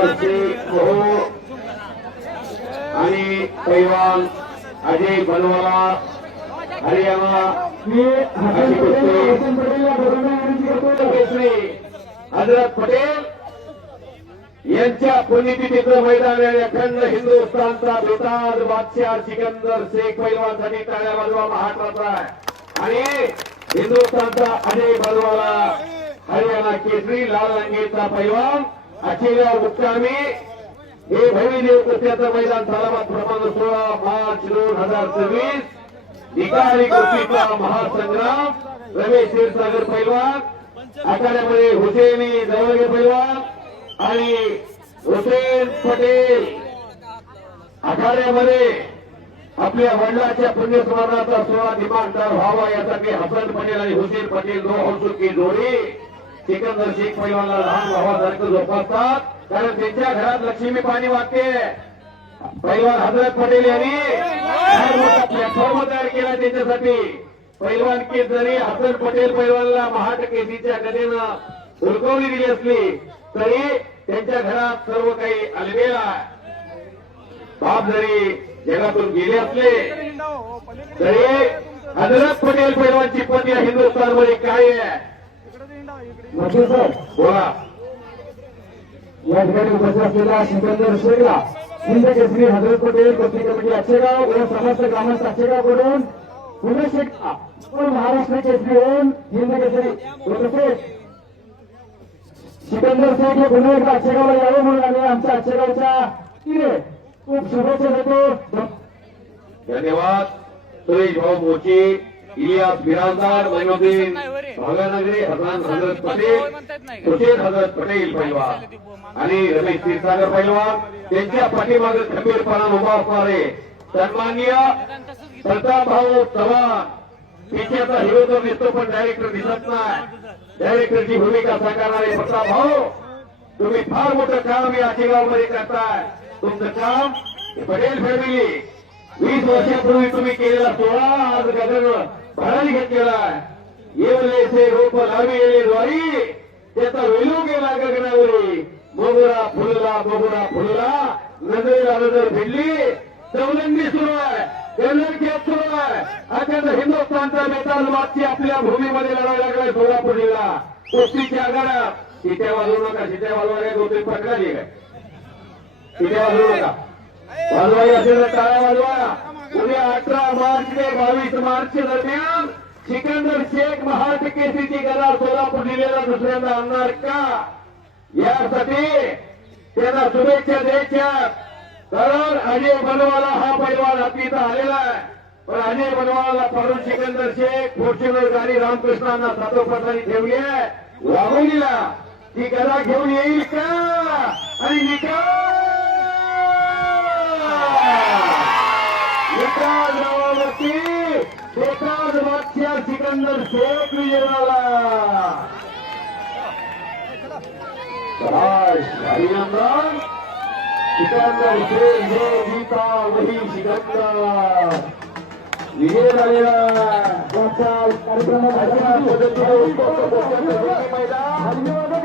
सिकंदर शेख मोहो आणि पैलवान अजय बनवाला हरियाणा हजरत पटेल यांच्या पुण्यतिथीचं मैदान आहे. अखंड हिंदुस्थानचा बेताज बादशाह सिकंदर शेख पैलवानसाठी टाळ्या वाजवा महाराष्ट्राचा आहे. आणि हिंदुस्थानचा अजय बनवाला हरियाणा केसरी लाल रंगीचा पैलवान अखेर मुक्कामी हे भैवी देव कुस्त्याचं मैदान तालाबाद क्रमांक 16 मार्च 2024 निकाली कुस्तीचा महासंग्राम रमेश क्षीरसागर पैलवान आखाड्यामध्ये हुसेनी जवळगे पैलवान आणि हुसेन पटेल आखाड्यामध्ये आपल्या वडिलांच्या पुण्यस्मरणाचा सोहळा दिमागदार व्हावा यासाठी हसन पटेल आणि हुसेन पटेल दो हौसुकी जोडी सिकंदर शेख पैलवानला लहान भावासारखं जोपासतात. कारण त्यांच्या घरात लक्ष्मी पाणी वाटते. पैलवान हजरत पटेल यांनी मोठा प्लॅटफॉर्म तयार केला त्यांच्यासाठी. पैलवान की जरी हसन पटेल पैलवानला महाट केसीच्या गदेनं हुलकवली दिली असली तरी त्यांच्या घरात सर्व काही अलबेला बाप जरी जगातून गेले असले तरी हजरत पटेल पैलवानची पती हिंदुस्थानमध्ये काय आहे बोला. या ठिकाणी उपस्थित असलेल्या सिकंदर शेखला हिंद केसरी हजरत पटेल पत्नी कमिटी अक्षेगाव व समस्त ग्रामस्थ अक्षेगावकडून पुणे शेखला महाराष्ट्र केसरी होऊन हिंद केसरी तसेच सिकंदर शेख हे पुन्हा एकदा अक्षेगावला यावे म्हणून आले. आमच्या अक्षेगावच्या तिने खूप शुभेच्छा देतो. धन्यवाद. सुरेश भाऊ मोची, इलियास बिराजदार, मैनुद्दीन भागानगरी, हसन हजरत पटेल, हुसेन हजरत पटेल पैलवान आणि रमेश क्षीरसागर पैलवान त्यांच्या पाठीमागे खंबीरपणा उभा असणारे सन्माननीय प्रताप भाऊ चव्हाण. पिक्चरचा हिरो तर दिसतो पण डायरेक्टर दिसत नाही. डायरेक्टरची भूमिका साकारणारे प्रताप भाऊ तुम्ही फार मोठं काम या आचेगावमध्ये करताय. तुमचं काम पटेल फॅमिली 20 वर्षापूर्वी तुम्ही केलेला सोहळा आज गगन भरारी घेतलेला आहे. येवले से रोप लावी येले द्वारी त्याचा वेलू गेला गगनावरी. मोगरा फुलला नजरेला नजर भिडली. चौलंगी सुरू आहे, कलर खेळ सुरू आहे. अखंड हिंदुस्थानचा बेताज बादशाह आपल्या भूमीमध्ये लढायला लागलाय. सोलापूर जिल्हा कुस्तीच्या आघाड्यात शिट्या वाजवू नका. शिट्या वाजवायला 2-3 पकडा काय शिट्या वाजवू नका. वाजवाई असेल तर टाळ्या वाजवा. उद्या 18 मार्च ते 22 मार्च दरम्यान सिकंदर शेख महाराष्ट्र केसरीची गदा सोलापूर जिल्ह्याला दुसऱ्यांदा आणणार का यासाठी त्यांना शुभेच्छा द्यायच्या. कारण अजय बनवाला हा पैलवान हातीचा आलेला आहे. पण अजय बनवाला पडून सिकंदर शेख फॉर्च्युनर गाडी रामकृष्णांना सातोपत्राने ठेवली आहे. वाघोलीला ती गदा घेऊन येईल का आणि निकाल नावावरती बेताज बादशाह सिकंदर शेख विजय झाला. अभिनंदन. सिकंदर शेख हे गीता वही सिकंदर विजय झालेला कार्यक्रमात मैदान